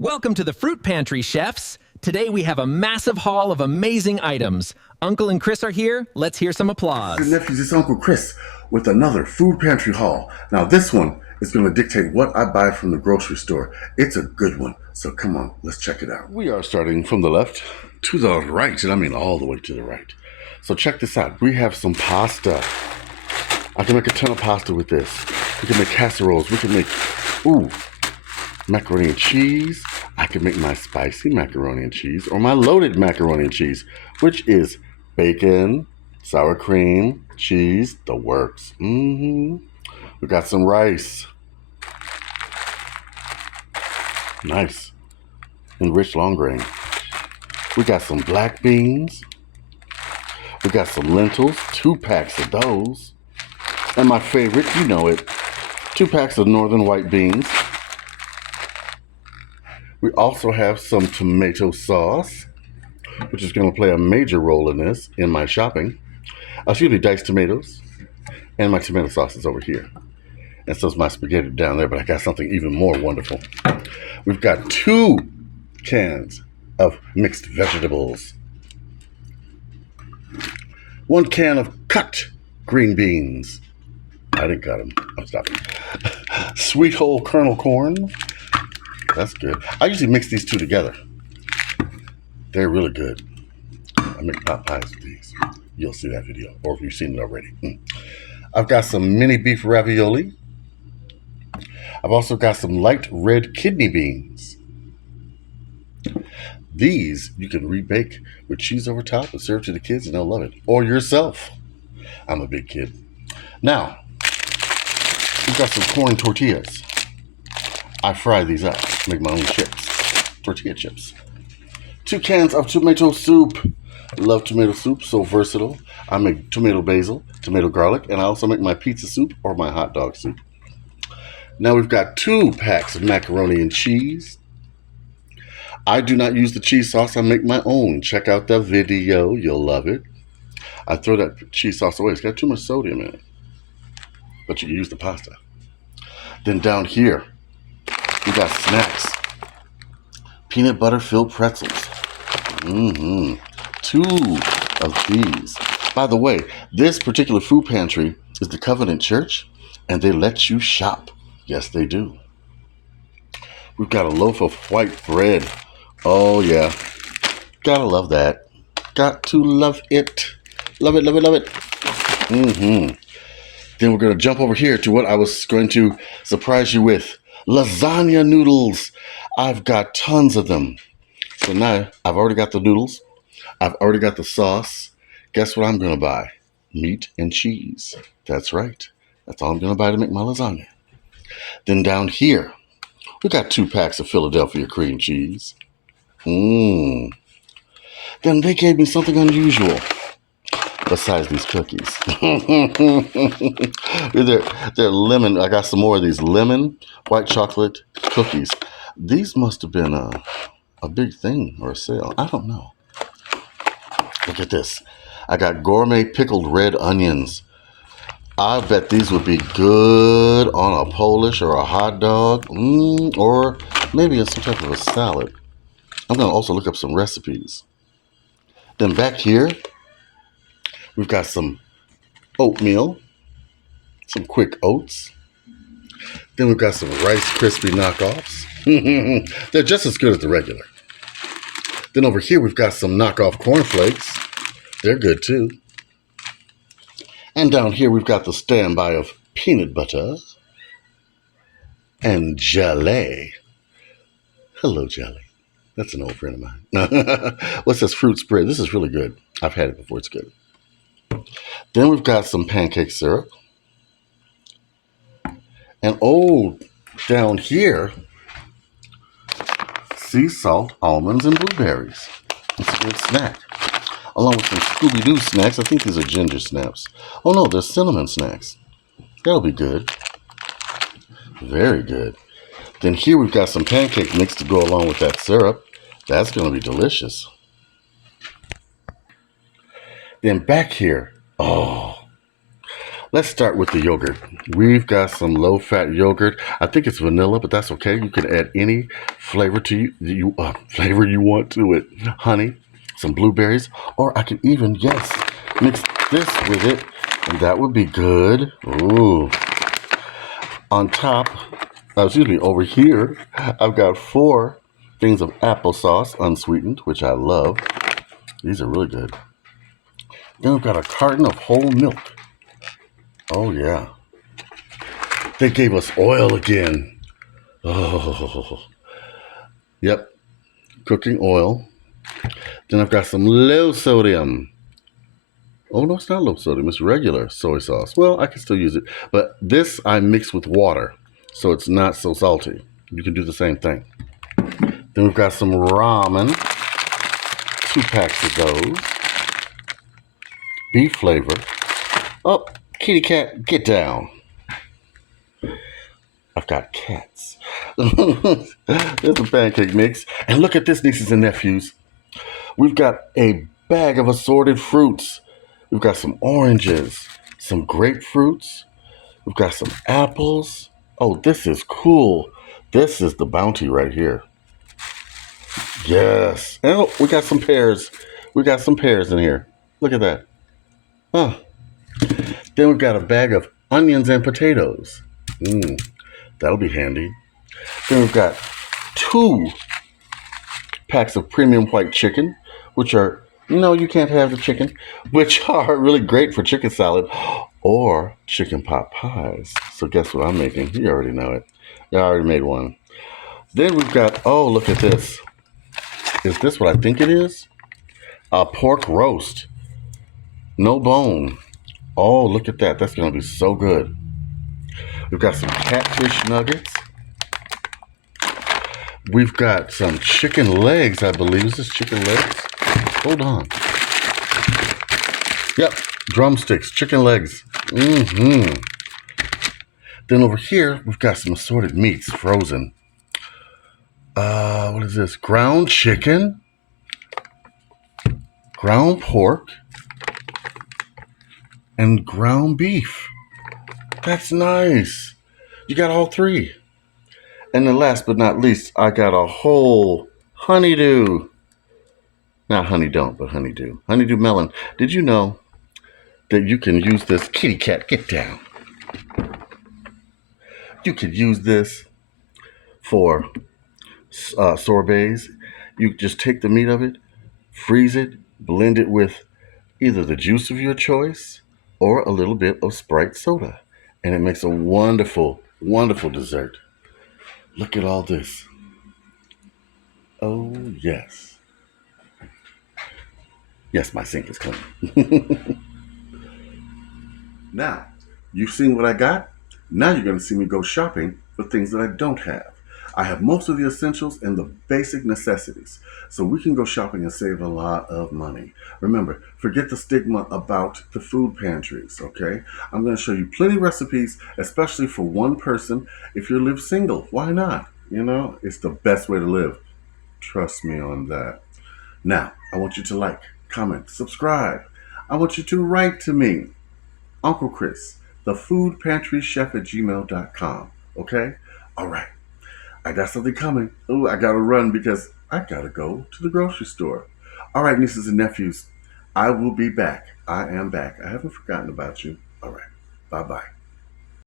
Welcome to the Fruit Pantry, chefs. Today we have a massive haul of amazing items. Uncle and Chris are here. Let's hear some applause. Your nephews, it's Uncle Chris with another Food Pantry haul. Now this one is going to dictate what I buy from the grocery store. It's a good one, so come on, let's check it out. We are starting from the left to the right, and I mean all the way to the right. So check this out. We have some pasta. I can make a ton of pasta with this. We can make casseroles. We can make, macaroni and cheese. I can make my spicy macaroni and cheese or my loaded macaroni and cheese, which is bacon, sour cream, cheese, the works. We got some rice. Nice. Enriched long grain. We got some black beans. We got some lentils, 2 packs of those. And my favorite, you know it, 2 packs of northern white beans. We also have some tomato sauce, which is going to play a major role in this, in my shopping. Excuse me, diced tomatoes. And my tomato sauce is over here. And so is my spaghetti down there, but I got something even more wonderful. We've got 2 cans of mixed vegetables. 1 can of cut green beans. I didn't cut them. I'm stopping. Sweet whole kernel corn. That's good. I usually mix these 2 together. They're really good. I make pot pies with these. You'll see that video, or if you've seen it already. I've got some mini beef ravioli. I've also got some light red kidney beans. These you can rebake with cheese over top and serve to the kids and they'll love it. Or yourself. I'm a big kid. Now, we've got some corn tortillas. I fry these up, make my own chips, tortilla chips. 2 cans of tomato soup. Love tomato soup, so versatile. I make tomato basil, tomato garlic, and I also make my pizza soup or my hot dog soup. Now we've got 2 packs of macaroni and cheese. I do not use the cheese sauce, I make my own. Check out the video, you'll love it. I throw that cheese sauce away, it's got too much sodium in it. But you can use the pasta. Then down here, we got snacks. Peanut butter filled pretzels. 2 of these. By the way, this particular food pantry is the Covenant Church, and they let you shop. Yes, they do. We've got a loaf of white bread. Oh, yeah. Gotta love that. Got to love it. Love it, love it, love it. Then we're going to jump over here to what I was going to surprise you with. Lasagna noodles. I've got tons of them. So now I've already got the noodles. I've already got the sauce. Guess what I'm going to buy? Meat and cheese. That's right. That's all I'm going to buy to make my lasagna. Then down here, we got 2 packs of Philadelphia cream cheese. Then they gave me something unusual. Besides these cookies. they're lemon. I got some more of these lemon white chocolate cookies. These must have been a big thing or a sale. I don't know. Look at this. I got gourmet pickled red onions. I bet these would be good on a Polish or a hot dog. Or maybe in some type of a salad. I'm going to also look up some recipes. Then back here, we've got some oatmeal, some quick oats. Then we've got some Rice Krispie knockoffs. They're just as good as the regular. Then over here, we've got some knockoff cornflakes. They're good too. And down here, we've got the standby of peanut butter and jelly. Hello, jelly. That's an old friend of mine. What's this fruit spread? This is really good. I've had it before. It's good. Then we've got some pancake syrup. And down here, sea salt, almonds, and blueberries. It's a good snack. Along with some Scooby-Doo snacks. I think these are ginger snaps. Oh no, they're cinnamon snacks. That'll be good. Very good. Then here we've got some pancake mix to go along with that syrup. That's going to be delicious. Then back here, Let's start with the yogurt. We've got some low-fat yogurt. I think it's vanilla, but that's okay. You can add any flavor flavor you want to it. Honey, some blueberries, or I can even mix this with it, and that would be good. Ooh. On top, over here, I've got 4 things of applesauce, unsweetened, which I love. These are really good. Then we've got a carton of whole milk. Oh, yeah. They gave us oil again. Oh, yep. Cooking oil. Then I've got some low sodium. Oh, no, it's not low sodium. It's regular soy sauce. Well, I can still use it. But this I mix with water, so it's not so salty. You can do the same thing. Then we've got some ramen. 2 packs of those. Beef flavor. Oh, kitty cat, get down. I've got cats. There's a pancake mix. And look at this, nieces and nephews. We've got a bag of assorted fruits. We've got some oranges, some grapefruits. We've got some apples. Oh, this is cool. This is the bounty right here. Yes. Oh, we got some pears. We got some pears in here. Look at that. Huh. Then we've got a bag of onions and potatoes. That'll be handy. Then we've got 2 packs of premium white chicken, which are, you can't have the chicken, which are really great for chicken salad or chicken pot pies. So guess what I'm making? You already know it. I already made one. Then we've got, oh, look at this. Is this what I think it is? A pork roast. No bone. Oh, look at that. That's going to be so good. We've got some catfish nuggets. We've got some chicken legs, I believe. Is this chicken legs? Hold on. Yep, drumsticks, chicken legs. Then over here, we've got some assorted meats, frozen. What is this? Ground chicken, ground pork, and ground beef. That's nice. You got all 3. And then last but not least, I got a whole honeydew. Not honey don't, but honeydew. Honeydew melon. Did you know that you can use this? Kitty cat, get down. You could use this for sorbets. You just take the meat of it, freeze it, blend it with either the juice of your choice or a little bit of Sprite soda. And it makes a wonderful, wonderful dessert. Look at all this. Oh, yes. Yes, my sink is clean. Now, you've seen what I got. Now you're going to see me go shopping for things that I don't have. I have most of the essentials and the basic necessities, so we can go shopping and save a lot of money. Remember, forget the stigma about the food pantries, okay? I'm going to show you plenty of recipes, especially for one person. If you live single, why not? It's the best way to live. Trust me on that. Now, I want you to like, comment, subscribe. I want you to write to me, Uncle Chris, the food pantry chef at gmail.com. Okay? All right. I got something coming. Oh, I got to run because I got to go to the grocery store. All right, nieces and nephews, I will be back. I am back. I haven't forgotten about you. All right. Bye-bye.